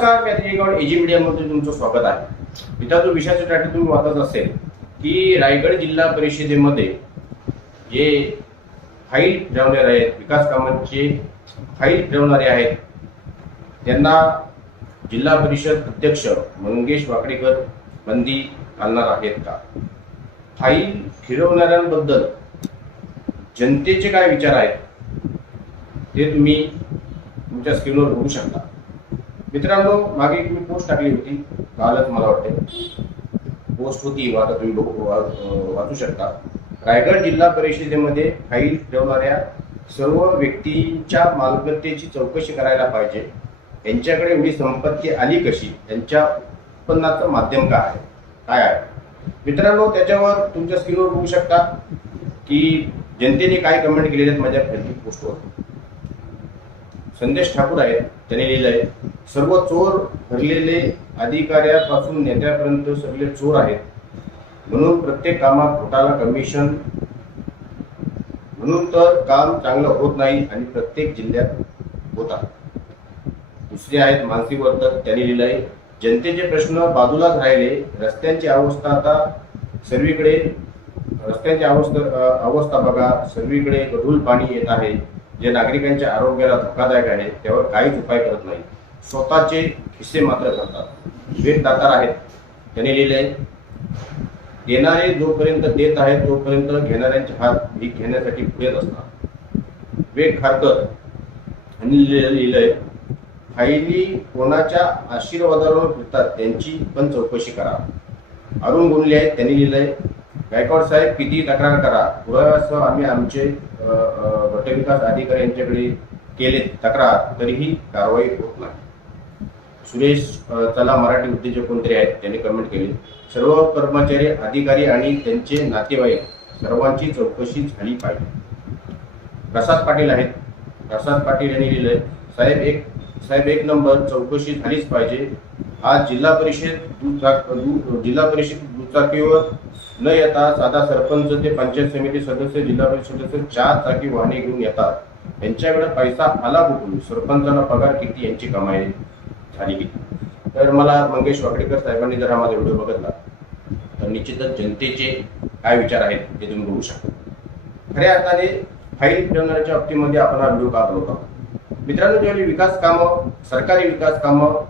नमस्कार, मी अतिशय एजी मीडियामध्ये तुमचं स्वागत आहे। इथं जो विषयाचा टायटल तुम्ही वाचत असेल की रायगड जिल्हा परिषदेमध्ये जे फाईल ठेवणारे आहेत, विकास कामांचे फाईल ठेवणारे आहेत, त्यांना जिल्हा परिषद अध्यक्ष मंगेश वाकडेकर बंदी घालणार आहेत का? फाईल फिरवणाऱ्यांबद्दल जनतेचे काय विचार आहेत ते तुम्ही तुमच्या स्क्रीनवर बघू शकता। मित्रांनो, मागे एक मी पोस्ट टाकली होती, कालच मला वाटते पोस्ट होती, आता तुम्ही वाचू शकता। रायगड जिल्हा परिषदेमध्ये फाईल ठेवणाऱ्या सर्व व्यक्तींच्या मालमत्तेची चौकशी करायला पाहिजे। यांच्याकडे एवढी संपत्ती आली कशी, त्यांच्या उत्पन्नाचं माध्यम काय आहे? मित्रांनो, त्याच्यावर तुमच्या स्क्रीनवर बघू शकता की जनतेने काय कमेंट केलेले आहेत माझ्या फेसबुक पोस्टवर। संदेश ठाकूर आहेत, त्यांनी लिहिलंय, सर्व चोर भरलेले अधिकाऱ्यापासून नेत्यापर्यंत सगळे चोर आहेत, म्हणून प्रत्येक कामात घोटाळा कमिशन, म्हणून तर काम चांगलं होत नाही आणि प्रत्येक जिल्ह्यात होत आहे। दुसरे आहेत मानसी वर्तक, त्यांनी लिहिलंय, जनतेचे प्रश्न बाजूलाच राहिले, रस्त्यांची अवस्था आता सर्वीकडे, रस्त्यांची अवस्था बघा, सर्वीकडे गढूळ पाणी येत आहे, जे नागरिकांच्या आरोग्याला धोकादायक आहे, त्यावर काहीच उपाय करत नाही, स्वतःचे खिस्से मात्र करतात। वेद दातार आहेत, त्यांनी लिहिले, देणारे जोपर्यंत देत आहेत तोपर्यंत घेणाऱ्यांचे हात भीक घेण्यासाठी पुढेच असतात। वेद खारकर यांनी लिहिलंय, फाईली कोणाच्या आशीर्वादावर फिरतात त्यांची पण चौकशी करा। अरुण गुंडले आहेत, त्यांनी लिहिलंय, गायकवाड साहेब किती तक्रार करा, पुराव्यासह आम्ही आमचे गटविकास अधिकारी यांच्याकडे केले तक्रार, तरीही कारवाई होत नाही। सुरेश चला मराठी उद्योजक कोणतरी आहेत, त्यांनी कमेंट केली, सर्व कर्मचारी, अधिकारी आणि त्यांचे नातेवाईक सर्वांची चौकशी झाली पाहिजे। प्रसाद पाटील आहेत, प्रसाद पाटील यांनी लिहिलंय, साहेब एक नंबर चौकशी झालीच पाहिजे। आज जिल्हा परिषद दुचाकीवर न येता साधा सरपंच ते पंचायत समिती सदस्य, जिल्हा परिषद सदस्य 4 चाकी वाहने घेऊन येतात, यांच्याकडे पैसा आला कुठून, सरपंचाला पगार किती, यांची कमाई झाली किती? तर मला मंगेश वाकडेकर साहेबांनी जर हा माझा व्हिडिओ बघितला तर निश्चितच जनतेचे काय विचार आहेत ते तुम्ही बघू शकता। खऱ्या अर्थाने फाईल ठेवण्याच्या बाबतीमध्ये आपण हा व्हिडिओ का बनवतो? मित्रांनो, जेवढी विकास कामं, सरकारी विकास कामं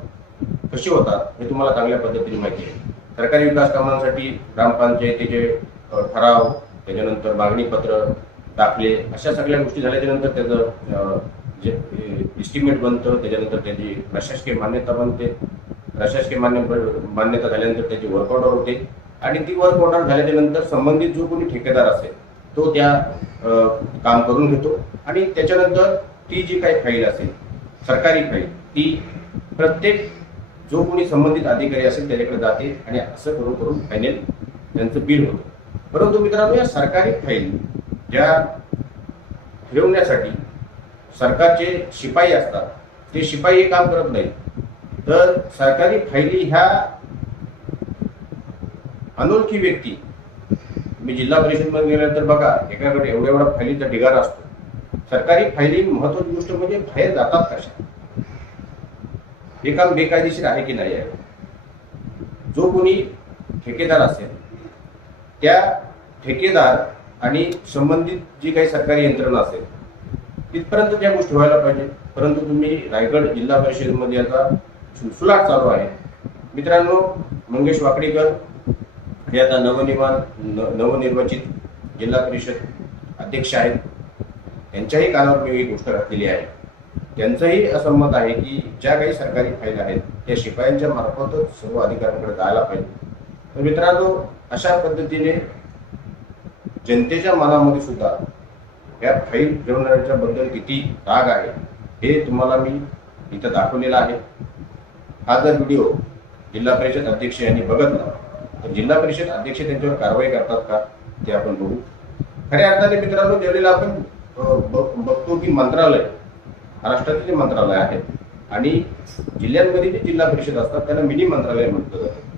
कशी होतात हे तुम्हाला चांगल्या पद्धतीने माहिती आहे। सरकारी विकास कामांसाठी ग्रामपंचायतीचे ठराव, त्याच्यानंतर मागणी पत्र, दाखले, अशा सगळ्या गोष्टी झाल्याच्या नंतर त्याचं जे एस्टिमेट बनतं, त्याच्यानंतर त्याची प्रशासकीय मान्यता बनते, प्रशासकीय मान्यता झाल्यानंतर त्याची वर्क ऑर्डर होते, आणि ती वर्क ऑर्डर झाल्याच्या नंतर संबंधित जो कोणी ठेकेदार असेल तो त्या काम करून घेतो, आणि त्याच्यानंतर ती जी काही फाईल असेल सरकारी फाईल, ती प्रत्येक जो कोणी संबंधित अधिकारी असेल त्याच्याकडे जाते, आणि असं करून फायनल त्यांचं बिल होतं। परंतु मित्रांनो, या सरकारी फाईल ज्या फिरवण्यासाठी सरकारचे शिपाई असतात, ते शिपाई हे काम करत नाहीत, तर सरकारी फाईली ह्या अनोळखी व्यक्ती, मी जिल्हा परिषदमध्ये गेल्यानंतर बघा, एकाकडे एवढा फाईलीचा ढिगारा असतो। सरकारी फाईली महत्वाची गोष्ट म्हणजे बाहेर जातात कशा, हे काम बेकायदेशीर आहे की नाही आहे। जो कोणी ठेकेदार असेल त्या ठेकेदार आणि संबंधित जी काही सरकारी यंत्रणा असेल तिथपर्यंत त्या गोष्टी व्हायला पाहिजे। परंतु तुम्ही रायगड जिल्हा परिषदेमध्ये आता सुलसुलाट चालू आहे। मित्रांनो, मंगेश वाकडेकर हे आता नवनिर्वाचित जिल्हा परिषद अध्यक्ष आहेत, त्यांच्याही कानावर मी ही गोष्ट घातलेली आहे। त्यांचंही असं मत आहे की ज्या काही सरकारी फाईल आहेत त्या शिपायांच्या मार्फतच सर्व अधिकाऱ्यांकडे जायला पाहिजे। तर मित्रांनो, अशा पद्धतीने जनतेच्या मनामध्ये सुद्धा या फाईल ठेवणाऱ्यांच्या बद्दल किती राग आहे हे तुम्हाला मी इथं दाखवलेला आहे। हा जर व्हिडिओ जिल्हा परिषद अध्यक्ष यांनी बघितला तर जिल्हा परिषद अध्यक्ष त्यांच्यावर कारवाई करतात का ते आपण बघू। खऱ्या अर्थाने मित्रांनो, ज्यावेळेला आपण बघतो की मंत्रालय, महाराष्ट्राचे जे मंत्रालय आहेत आणि जिल्ह्यांमध्ये जे जिल्हा परिषद असतात त्यांना मिनी मंत्रालय म्हटलं जातं।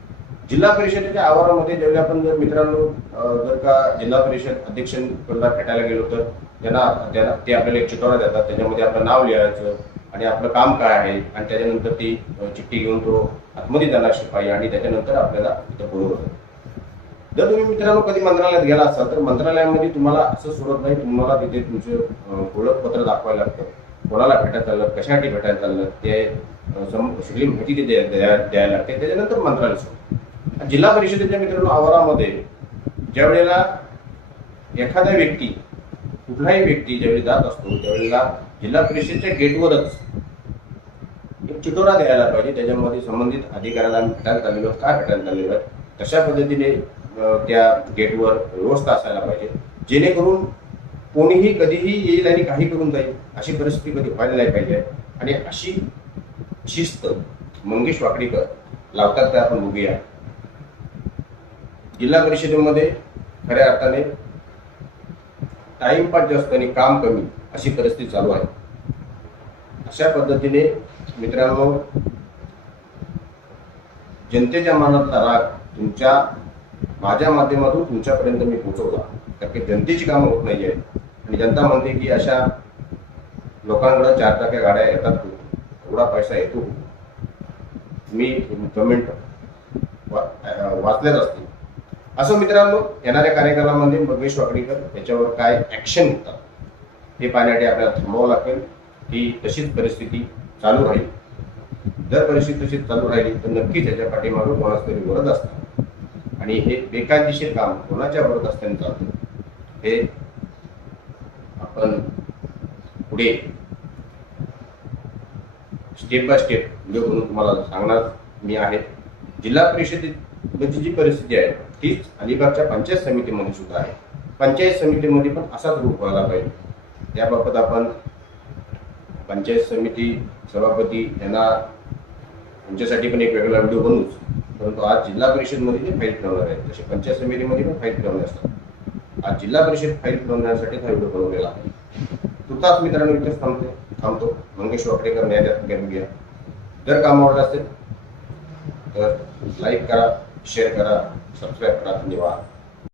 जिल्हा परिषदेच्या आवारामध्ये ज्यावेळेला आपण जर मित्रांनो जर का जिल्हा परिषद अध्यक्षांकडे भेटायला गेलो तर त्यांना ते आपल्याला एक चिठ्ठी देतात, त्याच्यामध्ये आपलं नाव लिहायचं, आणि आपलं काम काय आहे, आणि त्याच्यानंतर ती चिठ्ठी घेऊन तो आतमध्ये जाणार शिपाई, आणि त्याच्यानंतर आपल्याला इथं बोलवलं. जर तुम्ही मित्रांनो कधी मंत्रालयात गेला असाल तर मंत्रालयामध्ये तुम्हाला असं सोडत नाही, तुम्हाला तिथे तुमचं ओळखपत्र दाखवायला लागतं, कोणाला भेटायला चाललं, कशासाठी भेटायला चाललं, ते सगळी माहिती ते द्यायला लागते. त्याच्यानंतर मंत्रालय सोडतं. जिल्हा परिषदेच्या मित्रांनो आवारामध्ये ज्या वेळेला एखादा व्यक्ती, कुठलाही व्यक्ती ज्यावेळी जात असतो त्यावेळेला जिल्हा परिषदेच्या गेटवरच एक चिठोरा द्यायला पाहिजे, त्याच्यामध्ये संबंधित अधिकाऱ्याला आम्ही भेटायला चाललेलो, काय भेटायला चाललेलो आहे, तशा पद्धतीने त्या गेटवर व्यवस्था असायला पाहिजे, जेणेकरून कोणीही कधीही येईल आणि काही करून जाईल अशी परिस्थिती कधी व्हायला नाही पाहिजे. आणि अशी शिस्त मंगेश वाकडीकर लावतात ते आपण बघूया. जिल्हा परिषदेमध्ये खऱ्या अर्थाने टाइमपास जास्त आणि काम कमी अशी परिस्थिती चालू आहे. अशा पद्धतीने मित्रांनो जनतेच्या मनातला राग माझ्या माध्यमातून तुमच्यापर्यंत मी पोहोचवला, कारण की जनतेची कामं होत नाही आहेत आणि जनता म्हणते की अशा लोकांकडे 4 चाक्या गाड्या येतात, एवढा पैसा येतो. मी कमेंट वाचल्याच असतील. असं मित्रांनो येणाऱ्या कार्यक्रमामध्ये मंगेश वाकडीकर याच्यावर काय ऍक्शन घेतात हे पाहण्यासाठी आपल्याला थांबावं लागेल. ही तशीच परिस्थिती चालू राहील. जर परिस्थिती तशीच चालू राहिली तर नक्कीच याच्या पाठीमागे कोणाच तरी विरोध असतात आणि हे बेकायदेशीर काम कोणाच्या विरोध असताना चालतं हे आपण पुढे स्टेप बाय स्टेप व्हिडिओ बनवून तुम्हाला सांगणार मी आहे. जिल्हा परिषदेची जी परिस्थिती आहे तीच अलिबागच्या पंचायत समितीमध्ये सुद्धा आहे. पंचायत समितीमध्ये पण असाच रूप व्हायला पाहिजे. त्याबाबत आपण पंचायत समिती सभापती यांना त्यांच्यासाठी पण एक वेगळा व्हिडिओ बनवूच, परंतु आज जिल्हा परिषदमध्ये ते फाईल फिरवणार आहे. जसे पंचायत समितीमध्ये पण फाईल फिरवणे असतात, आज जिल्हा परिषद फाईल फिरवण्यासाठी हा व्हिडिओ बनवलेला आहे. तुर्तास मित्रांनो इथेच थांबतो. मंगेश वाकडीकर न्यायालयात घ्या. जर काम आवडलं असेल तर लाईक करा, शेअर करा, सबस्क्राईब करा. धन्यवाद.